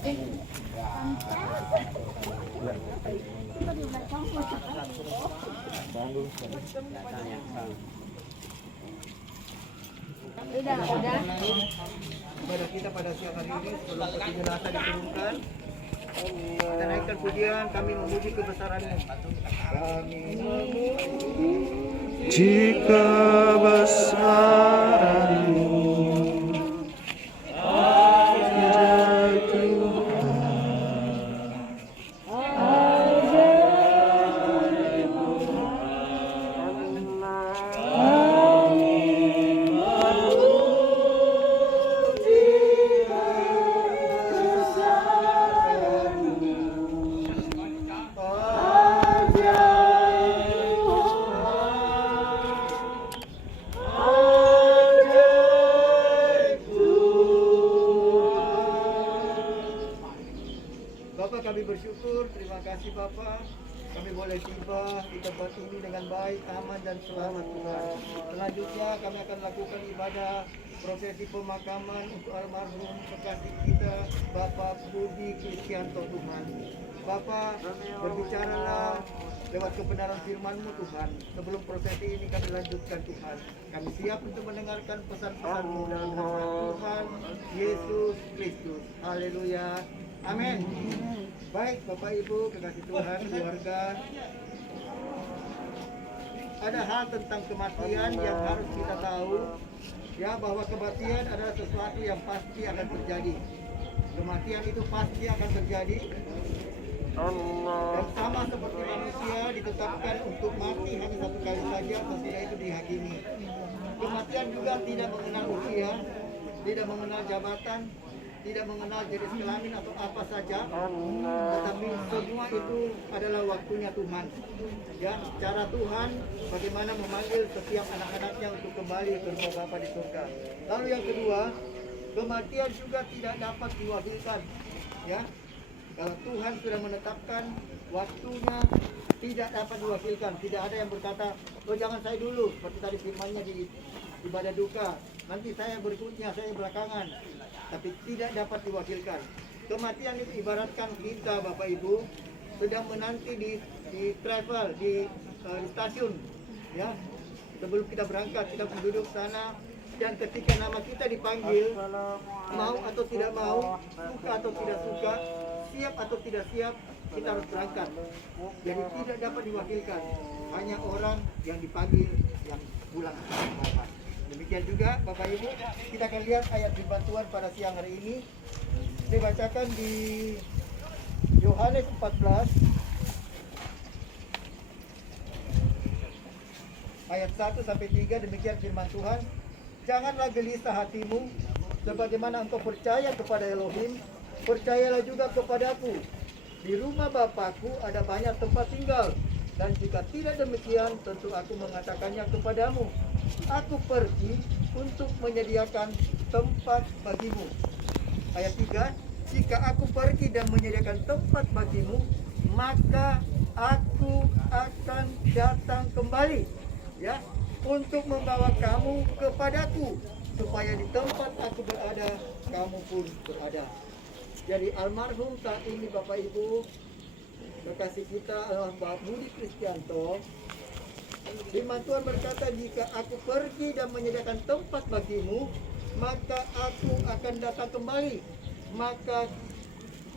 Udah. Kepada kita pada siang hari ini sebelum peti jenazah diturunkan, kita naikkan pujian, kami memuji kebesaran-Mu. Kami memuji Jika besaran-Mu ajaib Tuhan, ajaib Tuhan, kami memuji kebesaran-Mu ajaib Bapak, kami bersyukur, terima kasih Bapak. Kami boleh tiba di tempat ini dengan baik, aman dan selamat Tuhan. Selanjutnya kami akan lakukan ibadah prosesi pemakaman untuk almarhum kekasih kita Bapak Budi Kristianto Tuhan. Bapak, berbicaralah lewat kebenaran firman-Mu Tuhan. Sebelum prosesi ini kami lanjutkan Tuhan. Kami siap untuk mendengarkan pesan-pesan-Mu dalam nama Tuhan Yesus Kristus. Haleluya. Amin. Baik Bapak Ibu, kekasih Tuhan, keluarga. Ada hal tentang kematian yang harus kita tahu. Ya, bahwa kematian adalah sesuatu yang pasti akan terjadi. Kematian itu pasti akan terjadi. Dan sama seperti manusia ditetapkan untuk mati hanya satu kali saja, sesudah itu dihakimi. Kematian juga tidak mengenal usia, tidak mengenal jabatan, tidak mengenal jenis kelamin atau apa saja, tetapi semua itu adalah waktunya Tuhan. Ya, cara Tuhan bagaimana memanggil setiap anak-anaknya untuk kembali ke rumah Bapa di surga. Lalu yang kedua, kematian juga tidak dapat diwakilkan. Ya, kalau Tuhan sudah menetapkan waktunya, tidak dapat diwakilkan. Tidak ada yang berkata, oh jangan saya dulu, seperti tadi firmannya di ibadah duka, nanti saya berikutnya, saya belakangan. Tapi tidak dapat diwakilkan. Kematian itu ibaratkan kita Bapak Ibu sedang menanti di travel, di stasiun, ya. Sebelum kita berangkat, kita duduk sana, dan ketika nama kita dipanggil, mau atau tidak mau, suka atau tidak suka, siap atau tidak siap, kita harus berangkat. Jadi tidak dapat diwakilkan. Hanya orang yang dipanggil yang pulang ke Bapak. Demikian juga Bapak Ibu, kita akan lihat ayat firman Tuhan pada siang hari ini. Dibacakan di Yohanes 14 ayat 1 sampai 3. Demikian firman Tuhan. Janganlah gelisah hatimu, sebagaimana engkau percaya kepada Elohim, percayalah juga kepadaku. Di rumah Bapakku ada banyak tempat tinggal, dan jika tidak demikian, tentu aku mengatakannya kepadamu. Aku pergi untuk menyediakan tempat bagimu. Ayat 3, jika aku pergi dan menyediakan tempat bagimu, maka aku akan datang kembali, ya, untuk membawa kamu kepadaku, supaya di tempat aku berada, kamu pun berada. Jadi almarhum saat ini Bapak Ibu, kekasih kita adalah Bapak Budi Kristianto. Firman Tuhan berkata, jika aku pergi dan menyediakan tempat bagimu, maka aku akan datang kembali. Maka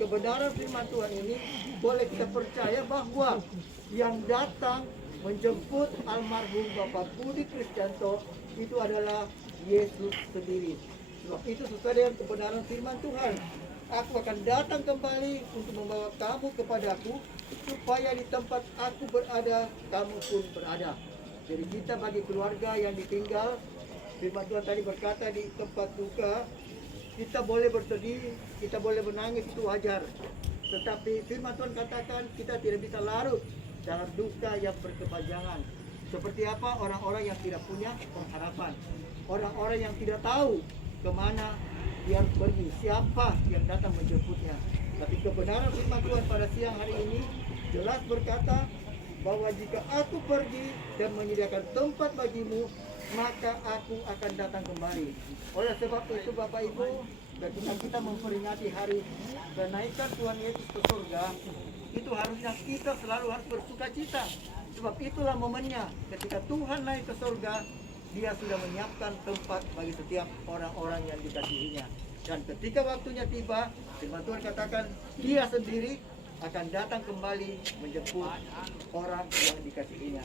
kebenaran firman Tuhan ini boleh kita percaya bahwa yang datang menjemput almarhum Bapak Budi Kristianto itu adalah Yesus sendiri. Sebab itu sesuai dengan kebenaran firman Tuhan. Aku akan datang kembali untuk membawa kamu kepadaku, supaya di tempat aku berada, kamu pun berada. Jadi kita bagi keluarga yang ditinggal, firman Tuhan tadi berkata di tempat duka, kita boleh bersedih, kita boleh menangis, itu wajar. Tetapi firman Tuhan katakan kita tidak bisa larut dalam duka yang berkepanjangan. Seperti apa orang-orang yang tidak punya pengharapan, orang-orang yang tidak tahu kemana dia harus pergi, siapa yang datang menjemputnya. Tapi kebenaran firman Tuhan pada siang hari ini jelas berkata bahwa jika aku pergi dan menyediakan tempat bagimu, maka aku akan datang kembali. Oleh sebab itu Bapak Ibu, ketika kita memperingati hari kenaikan Tuhan Yesus ke surga, itu harusnya kita selalu harus bersuka cita. Sebab itulah momennya ketika Tuhan naik ke surga, Dia sudah menyiapkan tempat bagi setiap orang-orang yang dikasihinya. Dan ketika waktunya tiba, firman Tuhan katakan Dia sendiri akan datang kembali menjemput orang yang dikasihinya.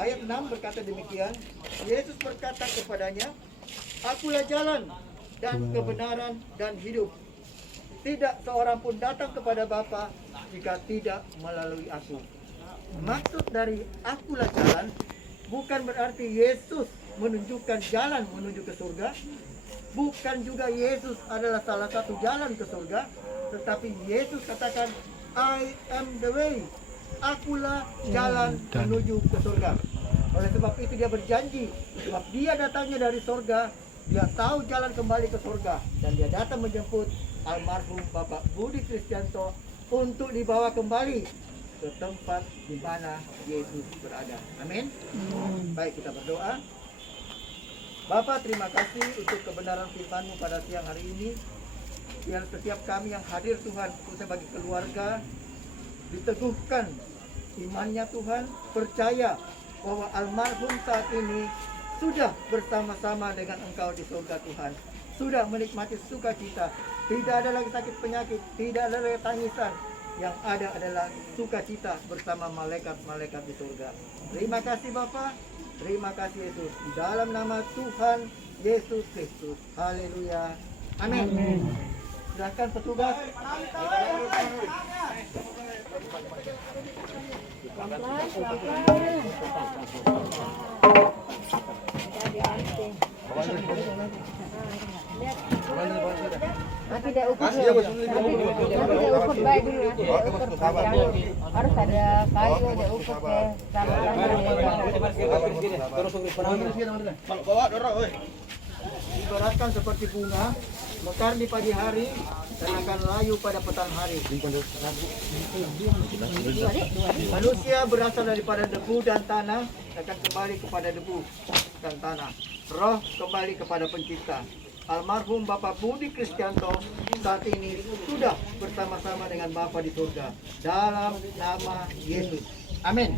Ayat 6 berkata demikian, Yesus berkata kepadanya, Akulah jalan dan kebenaran dan hidup. Tidak seorang pun datang kepada Bapa jika tidak melalui aku. Maksud dari akulah jalan bukan berarti Yesus menunjukkan jalan menuju ke surga. Bukan juga Yesus adalah salah satu jalan ke surga. Tetapi Yesus katakan, I am the way. Akulah jalan menuju ke surga. Oleh sebab itu Dia berjanji, sebab Dia datangnya dari surga, Dia tahu jalan kembali ke surga, dan Dia datang menjemput almarhum Bapak Budi Kristianto untuk dibawa kembali ke tempat di mana Yesus berada. Amin. Baik, kita berdoa. Bapa, terima kasih untuk kebenaran firman-Mu pada siang hari ini. Biar setiap kami yang hadir Tuhan, khususnya bagi keluarga, diteguhkan imannya Tuhan, percaya bahwa almarhum saat ini sudah bersama-sama dengan Engkau di surga Tuhan, sudah menikmati sukacita, tidak ada lagi sakit penyakit, tidak ada lagi tangisan, yang ada adalah sukacita bersama malaikat-malaikat di surga. Terima kasih Bapa, terima kasih Yesus, di dalam nama Tuhan Yesus Kristus. Haleluya. Amin. Silakan petugas. Nanti dia ukur dulu. Nanti dia ukur baik dulu. Harus ada kayu dia ukur ke sama. Ibaratkan seperti bunga mekar di pagi hari dan akan layu pada petang hari. Manusia berasal daripada debu dan tanah, akan kembali kepada debu dan tanah. Roh kembali kepada pencipta. Almarhum Bapak Budi Kristianto saat ini sudah bersama-sama dengan Bapa di surga. Dalam nama Yesus. Amin.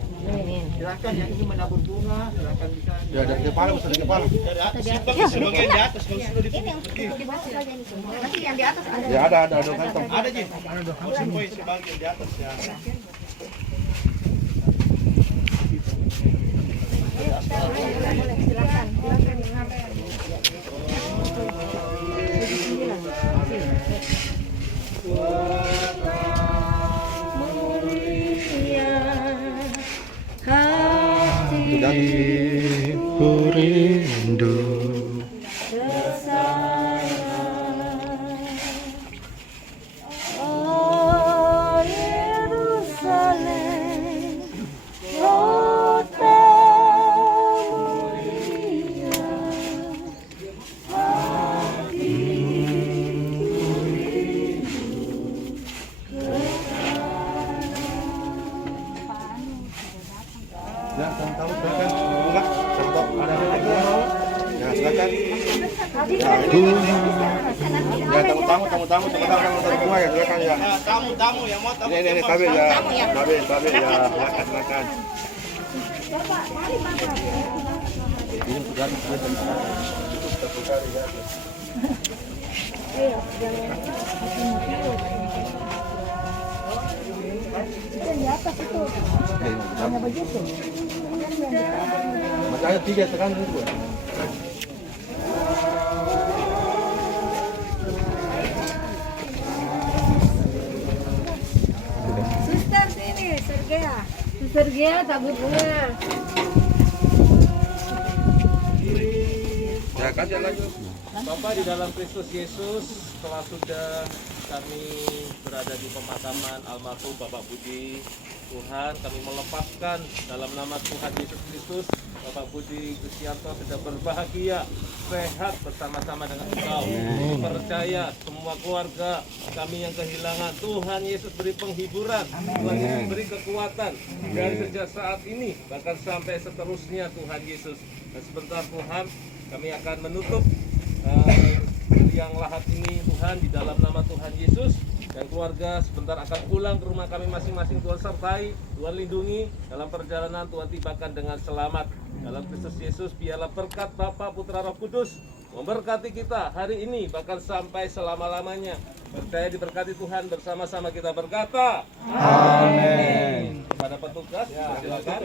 Silakan yang ingin menabur bunga, silakan bisa. Ya, dari kepala, dari kepala. Sebagian di atas, kalau sudah Nanti yang di atas ada. Ya, ada kantong. ada Ji. Ada dong. Semua sebagian di atas ya. Silakan. Hatiku rindu Oh Yerusalem, kota mulia, Ya, tahu silakan. Enggak, tahu ada lagi yang mau. Ya, silakan. Ya, tamu semua ya, silakan ya. Tamu yang mau tamu. Ini Babe ya. Babe ya, silakan. Ini sudah masih ada 3 sekarang itu. Suster sini, Sergea tabur bunga. Ya, kasih lagi. Bapak di dalam Kristus Yesus, setelah sudah kami berada di pemakaman almarhum Bapak Budi, Tuhan kami melepaskan dalam nama Tuhan Yesus Kristus, Bapak Budi Kristianto sudah berbahagia, sehat bersama-sama dengan Engkau. Percaya semua keluarga kami yang kehilangan, Tuhan Yesus beri penghiburan, Tuhan Yesus beri kekuatan dari sejak saat ini bahkan sampai seterusnya Tuhan Yesus. Dan sebentar Tuhan kami akan menutup liang lahat ini Tuhan, di dalam nama Tuhan Yesus. Dan keluarga sebentar akan pulang ke rumah kami masing-masing. Tuhan sertai, Tuhan lindungi dalam perjalanan, Tuhan tibakan dengan selamat. Dalam Kristus Yesus, biarlah berkat Bapa, Putra, Roh Kudus memberkati kita hari ini bahkan sampai selama-lamanya. Percaya diberkati Tuhan, bersama-sama kita berkata amin. Pada petugas silakan.